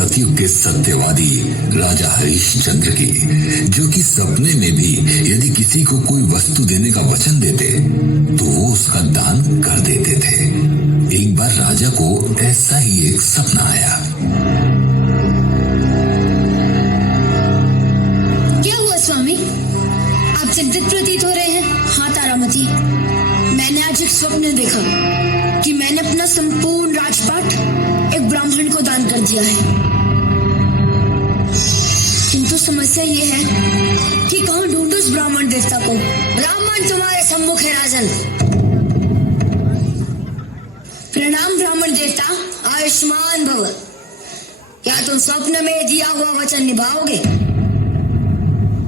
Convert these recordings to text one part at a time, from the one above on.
सतयुग के सत्यवादी राजा हरिश्चंद्र की, जो कि सपने में भी यदि किसी को कोई वस्तु देने का वचन देते तो वो उसका दान कर देते थे। एक बार राजा को ऐसा ही एक सपना आया। क्या हुआ स्वामी, आप चिंतित प्रतीत हो रहे हैं? हाँ तारामती, मैंने आज एक स्वप्न देखा कि मैंने अपना संपूर्ण राजपाट एक ब्राह्मण को दान कर दिया है। किंतु समस्या ये है कि कहाँ ढूंढूं उस ब्राह्मण देवता को। ब्राह्मण तुम्हारे सम्मुख है राजन। प्रणाम ब्राह्मण देवता। आयुष्मान भव। क्या तुम स्वप्न में दिया हुआ वचन निभाओगे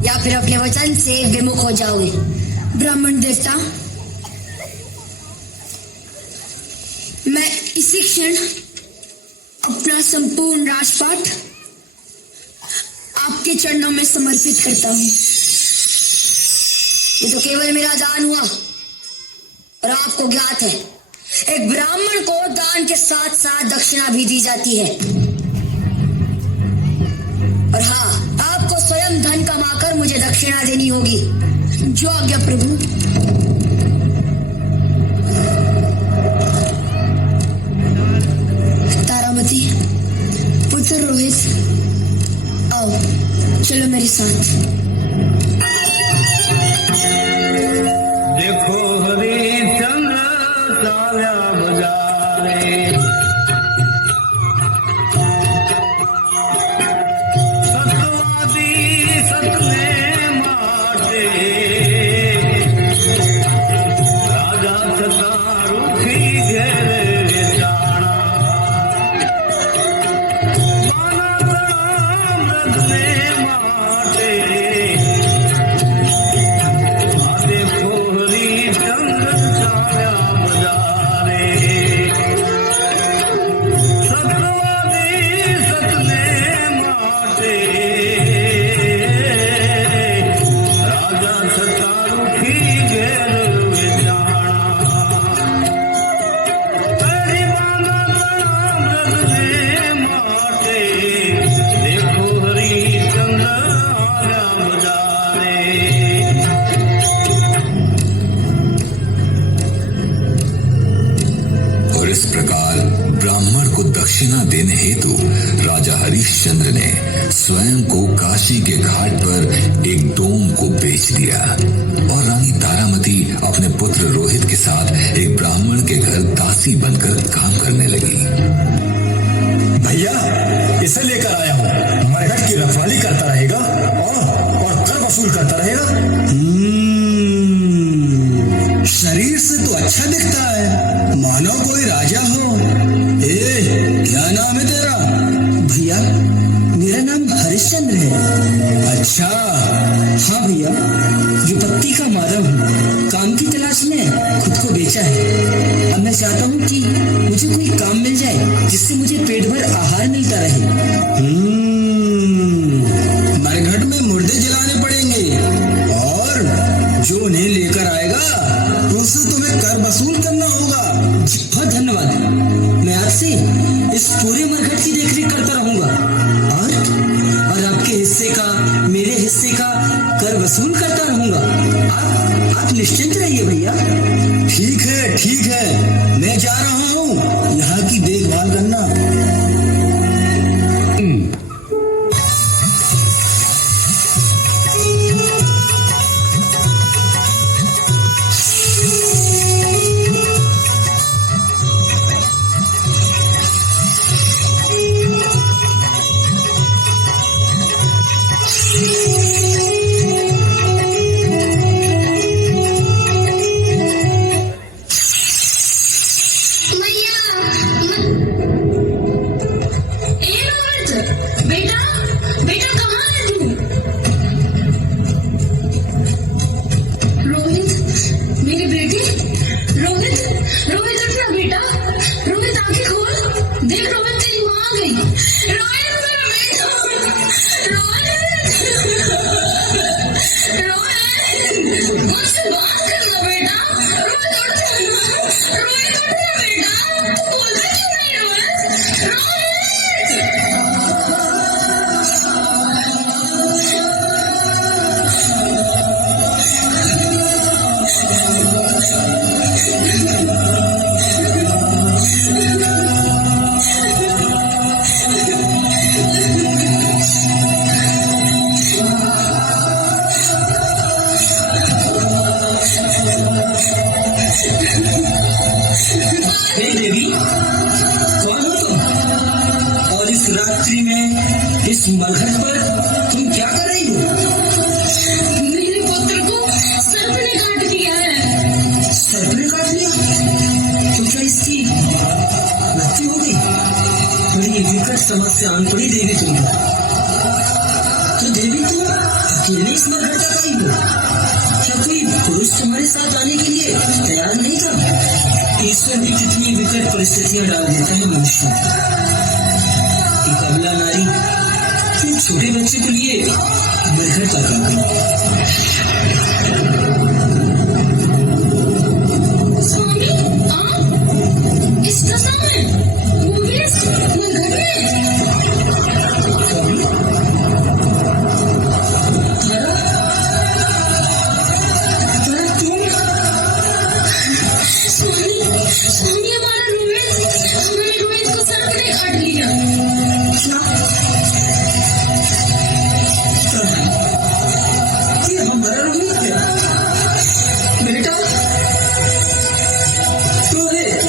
या फिर अपने वचन से विमुख हो जाओगे? ब्राह्मण देवता, मैं इसी क्षण अपना संपूर्ण राजपाट आपके चरणों में समर्पित करता हूँ। ये तो केवल मेरा दान हुआ और आपको ज्ञात है एक ब्राह्मण को दान के साथ साथ दक्षिणा भी दी जाती है। और हाँ, आपको स्वयं धन कमाकर मुझे दक्षिणा देनी होगी। जो आज्ञा प्रभु। तारामती, पुत्र रोहित, आओ चलो मेरे साथ। देखो हरिश्चंद्र चाल्या बजारे, सत्यवादी सतने माटे, राजा सतारुखी घेरे जाना, माना ताम्रध्ने माटे, देखो हरिश्चंद्र चाल्या बजारे, सत्यवादी सतने माटे, राजा सतारुखी घेरे जाना, हरि बांधा ताम्रध्ने माटे, देखो हरिश्चंद्र आया बजारे। और इस प्रकार ब्राह्मण को दक्षिणा देने हेतु राजा हरिश्चंद्र ने स्वयं को काशी के घाट पर एक डोम को बेच दिया और रानी तारामती अपने पुत्र रोहित के साथ एक ब्राह्मण के घर दासी बनकर काम करने लगी। भैया, इसे लेकर आया हूँ। मरघट की रखवाली करता रहेगा और कर वसूल करता रहेगा। शरीर से तो अच्छा दिखता है, मानो कोई राजा हो। क्या नाम है तेरा? भैया, मेरा नाम हरिश्चंद्र है। अच्छा। हाँ भैया, विपत्ति का मारव हूँ। काम की तलाश में खुद को बेचा है। अब मैं चाहता हूँ कि मुझे कोई काम मिल जाए जिससे मुझे पेट भर आहार मिलता रहे। मरघट में मुर्दे जलाने पड़ेंगे और जो उन्हें लेकर आएगा उससे तुम्हें कर वसूल करना होगा। बहुत धन्यवाद। मैं आपसे इस पूरे मरघट की देखरेख करता रहूंगा और आपके हिस्से का, मेरे हिस्से का कर वसूल करता रहूंगा। आप निश्चिंत रहिए भैया। ठीक है, मैं जा रहा हूँ। यहाँ की देखभाल करना। कौन हो तुम? और इस रात्रि में इस मरघट पर तुम क्या कर रही हो? मेरे पुत्र को सर्प ने काट दिया है। सर्प ने काट लिया? तो क्या इसकी मृत्यु हो गई? बड़ी विकट समस्या आन पड़ी देवी तुम पर। तो देवी तुम अकेले इस मरघट तक आई हो? क्या कोई पुरुष तुम्हारे साथ आने के लिए तैयार नहीं था? ईश्वर भी कितनी विकट परिस्थितियां डाल देता है मनुष्य में। एक अबला नारी एक छोटे बच्चे को लिए मरघट तक आ गई। स्वामी, आप इस दशा में, वो भी इस मरघट में? तारा, तारा तुम? स्वामी, हमारा रोहित को सर्प ने काट लिया। क्या? तारा, ये हमारा रोहित है? बेटा, रोहित।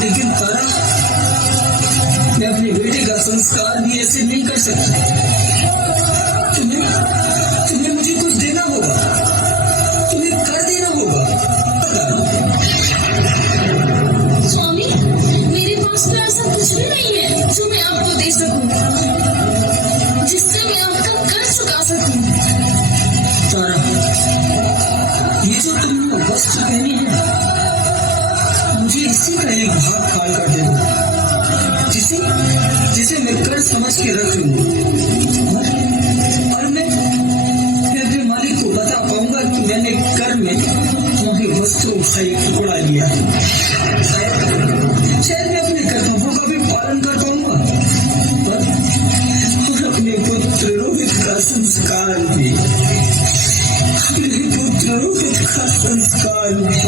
लेकिन तारा, मैं अपने बेटे का संस्कार भी ऐसे नहीं कर सकता। तुम्हें मुझे कुछ देना होगा, तुम्हें कर देना होगा। स्वामी, मेरे पास तो ऐसा कुछ भी नहीं है जो मैं आपको दे सकूं, जिससे मैं आपका कर्ज चुका सकूं। तारा, ये जो तुमने वस्त्र पहने हैं, मुझे इसी का एक भाग खाल कर दे दो, जिसे मैं कर समझ के रख लूंगा। और मैं अपने मालिक को बता पाऊंगा कि मैंने कर में तुम्हारे वस्त्रों का एक टुकड़ा लिया। शायद मैं अपने कर्तव्यों का भी पालन कर पाऊंगा और अपने पुत्र रोहित का संस्कार भी, अपने पुत्र रोहित का संस्कार भी।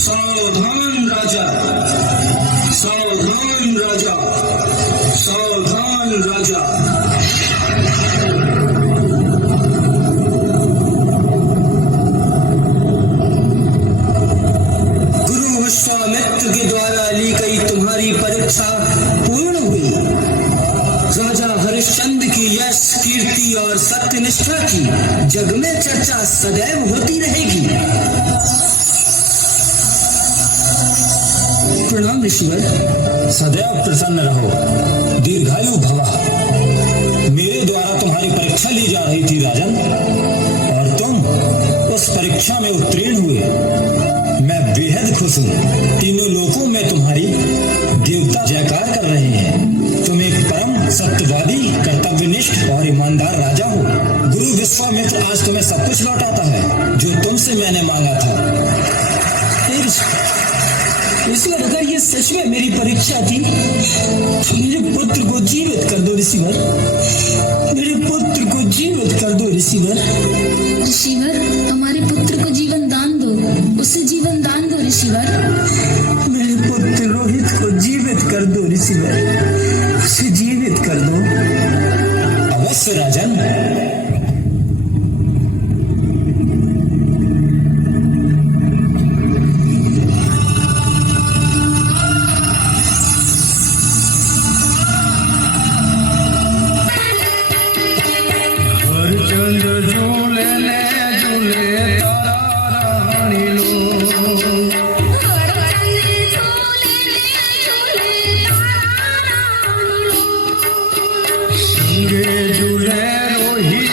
सावधान राजा, सावधान राजा, सावधान राजा। गुरु विश्वामित्र के द्वारा ली गई तुम्हारी परीक्षा पूर्ण हुई। राजा हरिश्चंद्र की यश, कीर्ति और सत्यनिष्ठा की जग में चर्चा सदैव होती रहेगी। प्रणाम ऋषिवर। सदैव प्रसन्न रहो, दीर्घायु भवः। मेरे द्वारा तुम्हारी परीक्षा ली जा रही थी राजन, और तुम उस परीक्षा में उत्तीर्ण हुए। मैं बेहद खुश हूँ। तीनों लोकों में तुम्हारी देवता जयकार कर रहे हैं। तुम एक परम सत्यवादी, कर्तव्यनिष्ठ और ईमानदार राजा हो। गुरु विश्वामित्र आज तुम्हें सब कुछ लौटाता है जो तुमसे मैंने मांगा था। ऋषिवर, अगर ये सच में मेरी परीक्षा थी तो मेरे पुत्र को जीवित कर दो ऋषिवर, मेरे पुत्र को जीवित कर दो ऋषिवर। ऋषिवर, हमारे पुत्र को जीवन दान दो, उसे जीवन दान दो ऋषिवर। मेरे पुत्र रोहित को जीवित कर दो ऋषिवर, उसे जीवित कर दो। अवश्य राजन। हरिचंद्र झूले ले झूले तारा रानी लो। संगे झूले रोहित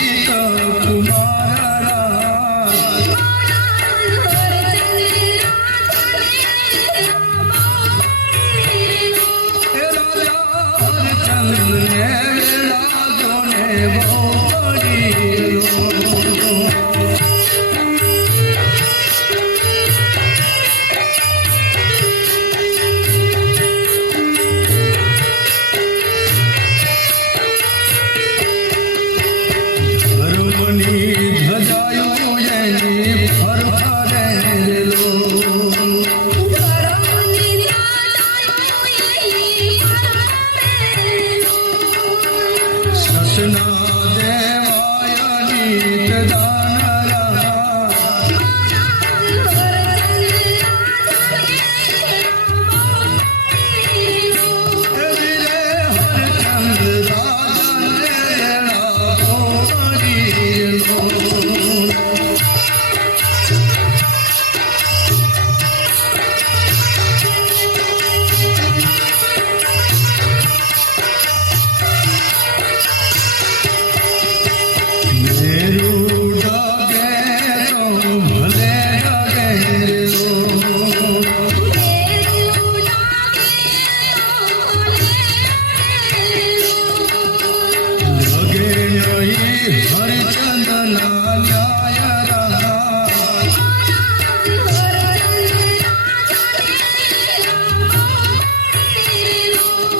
લગે નહીં હરિચંદ ના ન્યાય રાજ.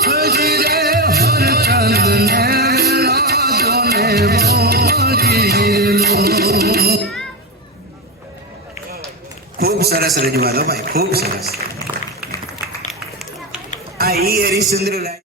હજી રે હરચંદ ને રાજો ને મોગીલો. ખૂબ સરસ રજૂઆત હો ભાઈ, ખૂબ સરસ. આ ઈ હરિશ્ચંદ્ર રાય